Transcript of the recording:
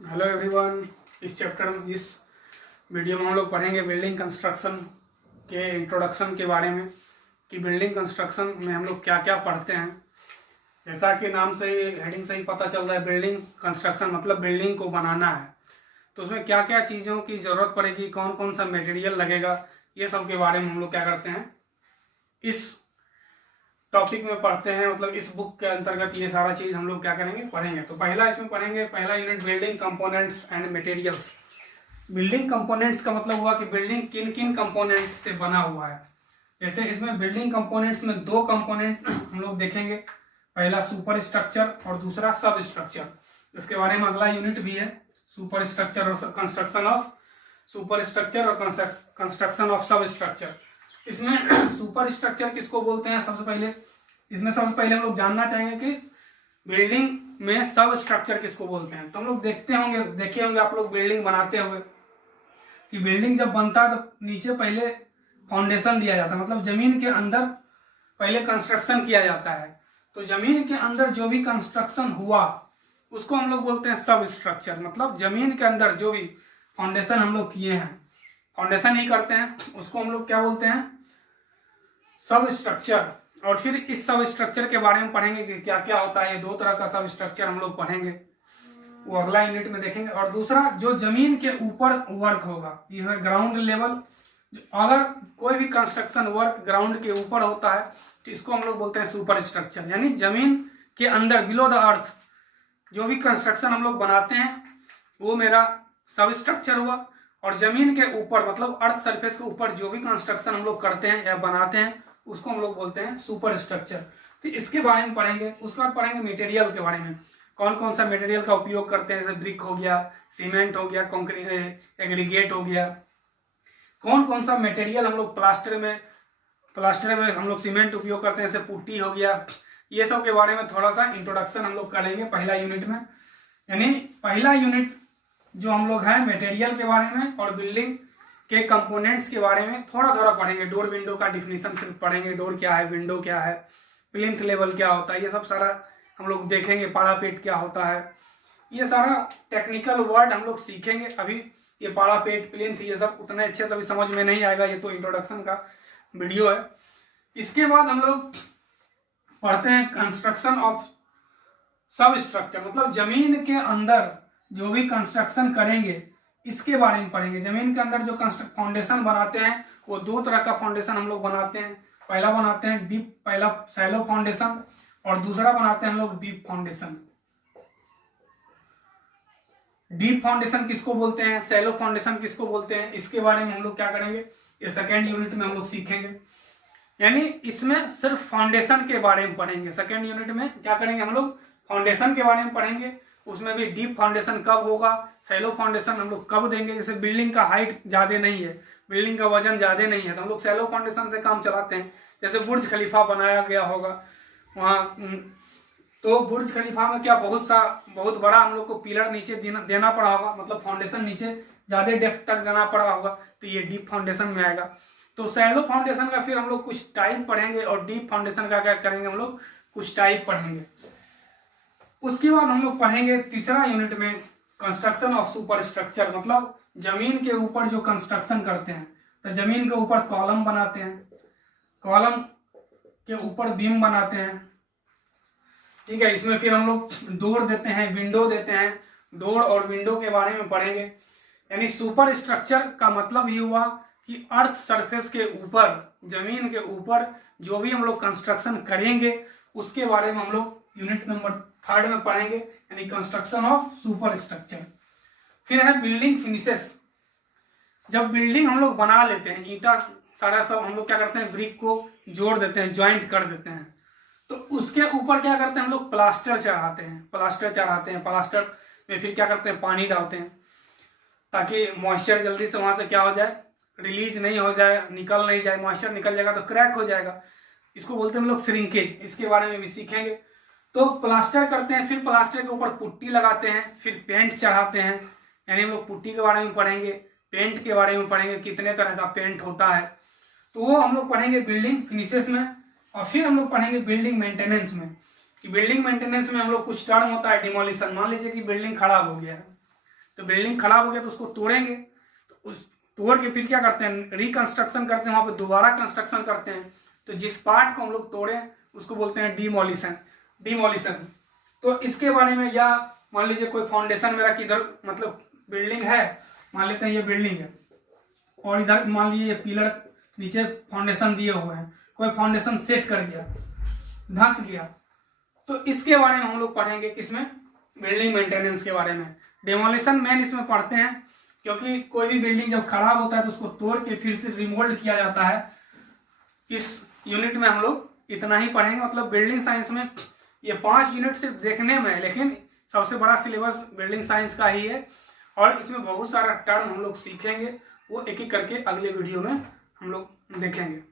Hello everyone. इस video में हम लोग पढ़ेंगे बिल्डिंग कंस्ट्रक्शन के इंट्रोडक्शन के बारे में कि बिल्डिंग कंस्ट्रक्शन में हम लोग क्या क्या पढ़ते हैं। जैसा कि नाम से ही हेडिंग से ही पता चल रहा है, बिल्डिंग कंस्ट्रक्शन मतलब बिल्डिंग को बनाना है। तो उसमें क्या क्या चीज़ों की ज़रूरत पड़ेगी, कौन कौन सा मटेरियल लगेगा, ये सब के बारे में हम लोग क्या करते हैं, इस टॉपिक में पढ़ते हैं। मतलब इस बुक के अंतर्गत ये सारा चीज हम लोग क्या करेंगे, पढ़ेंगे। तो पहला इसमें पढ़ेंगे, पहला unit building components and materials. Building components का मतलब हुआ कि बिल्डिंग किन किन कंपोनेंट से बना हुआ है। जैसे इसमें बिल्डिंग कंपोनेंट्स में दो कंपोनेंट हम लोग देखेंगे, पहला सुपर स्ट्रक्चर और दूसरा सब स्ट्रक्चर। इसके बारे में अगला यूनिट भी है, सुपर स्ट्रक्चर और कंस्ट्रक्शन ऑफ सुपर स्ट्रक्चर और कंस्ट्रक्शन ऑफ सब स्ट्रक्चर। इसमें सुपर स्ट्रक्चर किसको बोलते हैं, सबसे पहले हम लोग जानना चाहेंगे कि बिल्डिंग में सब स्ट्रक्चर किसको बोलते हैं। तो हम लोग देखे होंगे आप लोग बिल्डिंग बनाते हुए कि बिल्डिंग जब बनता है तो नीचे पहले फाउंडेशन दिया जाता है, मतलब जमीन के अंदर पहले कंस्ट्रक्शन किया जाता है। तो जमीन के अंदर जो भी कंस्ट्रक्शन हुआ उसको हम लोग बोलते हैं सब स्ट्रक्चर। मतलब जमीन के अंदर जो भी फाउंडेशन हम लोग किए हैं, फाउंडेशन ही करते हैं, उसको हम लोग क्या बोलते हैं, सब स्ट्रक्चर। और फिर इस सब स्ट्रक्चर के बारे में पढ़ेंगे कि क्या क्या होता है। ये दो तरह का सब स्ट्रक्चर हम लोग पढ़ेंगे, वो अगला यूनिट में देखेंगे। और दूसरा जो जमीन के ऊपर वर्क होगा, ये है ग्राउंड लेवल। अगर कोई भी कंस्ट्रक्शन वर्क ग्राउंड के ऊपर होता है तो इसको हम लोग बोलते हैं सुपर स्ट्रक्चर। यानी जमीन के अंदर बिलो द अर्थ जो भी कंस्ट्रक्शन हम लोग बनाते हैं वो मेरा सब स्ट्रक्चर हुआ। और जमीन के ऊपर मतलब अर्थ सरफेस के ऊपर जो भी कंस्ट्रक्शन हम लोग करते हैं या बनाते हैं उसको हम लोग बोलते हैं सुपर स्ट्रक्चर। तो इसके बारे में पढ़ेंगे। उसके बाद पढ़ेंगे मटेरियल के बारे में, कौन कौन सा मटेरियल का उपयोग करते हैं। जैसे ब्रिक हो गया, सीमेंट हो गया, कंक्रीट एग्रीगेट हो गया। कौन कौन सा मटेरियल हम लोग प्लास्टर में हम लोग सीमेंट उपयोग करते हैं, जैसे पुट्टी हो गया। ये सब के बारे में थोड़ा सा इंट्रोडक्शन हम लोग करेंगे पहला यूनिट में। यानी पहला यूनिट जो हम लोग हैं मटेरियल के बारे में और बिल्डिंग के कंपोनेंट्स के बारे में थोड़ा थोड़ा पढ़ेंगे। डोर विंडो का डिफिनीशन सिर्फ पढ़ेंगे, डोर क्या है, विंडो क्या है, प्लिंथ लेवल क्या होता है, ये सब सारा हम लोग देखेंगे। पारापेट क्या होता है, ये सारा टेक्निकल वर्ड हम लोग सीखेंगे। अभी ये पारापेट, प्लिंथ, ये सब उतने अच्छे से अभी समझ में नहीं आएगा, ये तो इंट्रोडक्शन का वीडियो है। इसके बाद हम लोग पढ़ते हैं कंस्ट्रक्शन ऑफ सब स्ट्रक्चर। मतलब जमीन के अंदर जो भी कंस्ट्रक्शन करेंगे इसके बारे में पढ़ेंगे। जमीन के अंदर जो फाउंडेशन बनाते हैं वो दो तरह का फाउंडेशन हम लोग बनाते हैं। पहला बनाते हैं पहला सैलो फाउंडेशन और दूसरा बनाते हैं हम लोग डीप फाउंडेशन। डीप फाउंडेशन किसको बोलते हैं, सैलो फाउंडेशन किसको बोलते हैं, इसके बारे में हम लोग क्या करेंगे, ये सेकेंड यूनिट में हम लोग सीखेंगे। यानी इसमें सिर्फ फाउंडेशन के बारे में पढ़ेंगे। सेकेंड यूनिट में क्या करेंगे, हम लोग फाउंडेशन के बारे में पढ़ेंगे। उसमें भी डीप फाउंडेशन कब होगा, सैलो फाउंडेशन हम लोग कब देंगे। जैसे बिल्डिंग का हाइट ज्यादा नहीं है, बिल्डिंग का वजन ज्यादा नहीं है, तो हम लोग सैलो फाउंडेशन से काम चलाते हैं। जैसे बुर्ज खलीफा बनाया गया होगा वहाँ, तो बुर्ज खलीफा में क्या बहुत बड़ा हम लोग को पिलर नीचे देना पड़ा होगा, मतलब फाउंडेशन नीचे ज्यादा डेप्थ तक देना पड़ा होगा, तो ये डीप फाउंडेशन में आएगा। तो सैलो फाउंडेशन का फिर हम लोग कुछ टाइप पढ़ेंगे और डीप फाउंडेशन का क्या करेंगे, हम लोग कुछ टाइप पढ़ेंगे। उसके बाद हम लोग पढ़ेंगे तीसरा यूनिट में कंस्ट्रक्शन ऑफ सुपर स्ट्रक्चर। मतलब जमीन के ऊपर जो कंस्ट्रक्शन करते हैं, तो जमीन के ऊपर कॉलम बनाते हैं, कॉलम के ऊपर बीम बनाते हैं, ठीक है। इसमें फिर हम लोग डोर देते हैं, विंडो देते हैं। डोर और विंडो के बारे में पढ़ेंगे। यानी सुपर स्ट्रक्चर का मतलब ये हुआ कि अर्थ सरफेस के ऊपर, जमीन के ऊपर जो भी हम लोग कंस्ट्रक्शन करेंगे उसके बारे में हम लोग यूनिट नंबर 3 में पढ़ेंगे, यानी कंस्ट्रक्शन ऑफ सुपर स्ट्रक्चर। फिर है बिल्डिंग फिनिशेस। जब बिल्डिंग हम लोग बना लेते हैं, ईंटा सारा सब हम लोग क्या करते हैं, ब्रिक को जोड़ देते हैं, ज्वाइंट कर देते हैं, तो उसके ऊपर क्या करते हैं, हम लोग प्लास्टर चढ़ाते हैं। प्लास्टर में फिर क्या करते हैं, पानी डालते हैं ताकि मॉइस्चर जल्दी से वहां से क्या हो जाए, रिलीज नहीं हो जाए, निकल नहीं जाए। मॉइस्चर निकल जाएगा तो क्रैक हो जाएगा, इसको बोलते हैं हम लोग श्रिंकेज। इसके बारे में भी सीखेंगे। तो प्लास्टर करते हैं, फिर प्लास्टर के ऊपर पुट्टी लगाते हैं, फिर पेंट चढ़ाते हैं। यानी हम लोग पुट्टी के बारे में पढ़ेंगे, पेंट के बारे में पढ़ेंगे, कितने तरह का पेंट होता है, तो वो हम लोग पढ़ेंगे बिल्डिंग फिनिशेस में। और फिर हम लोग पढ़ेंगे बिल्डिंग मेंटेनेंस में, कि बिल्डिंग मेंटेनेंस में हम लोग कुछ टर्म होता है डिमोलिशन। मान लीजिए कि बिल्डिंग खराब हो गया है, तो बिल्डिंग खराब हो गया तो उसको तोड़ेंगे, तो उस तोड़ के फिर क्या करते हैं, रिकंस्ट्रक्शन करते हैं, वहाँ पे दोबारा कंस्ट्रक्शन करते हैं। तो जिस पार्ट को हम लोग तोड़े उसको बोलते हैं डिमोलिशन। डिमोलिशन तो इसके बारे में, या मान लीजिए कोई फाउंडेशन मेरा किधर मतलब बिल्डिंग है, मान लेते हैं ये बिल्डिंग है और इधर मान लीजिए ये पिलर नीचे फाउंडेशन दिए हुए हैं, कोई फाउंडेशन सेट कर दिया, धंस गया, तो इसके बारे में हम लोग पढ़ेंगे किसमें, बिल्डिंग मेंटेनेंस के बारे में। डेमोलिशन मेन इसमें पढ़ते हैं क्योंकि कोई भी बिल्डिंग जब खराब होता है तो उसको तोड़ के फिर से रिमोल्ड किया जाता है। इस यूनिट में हम लोग इतना ही पढ़ेंगे। मतलब बिल्डिंग साइंस में ये 5 यूनिट सिर्फ देखने में है, लेकिन सबसे बड़ा सिलेबस बिल्डिंग साइंस का ही है और इसमें बहुत सारा टर्म हम लोग सीखेंगे, वो एक एक करके अगले वीडियो में हम लोग देखेंगे।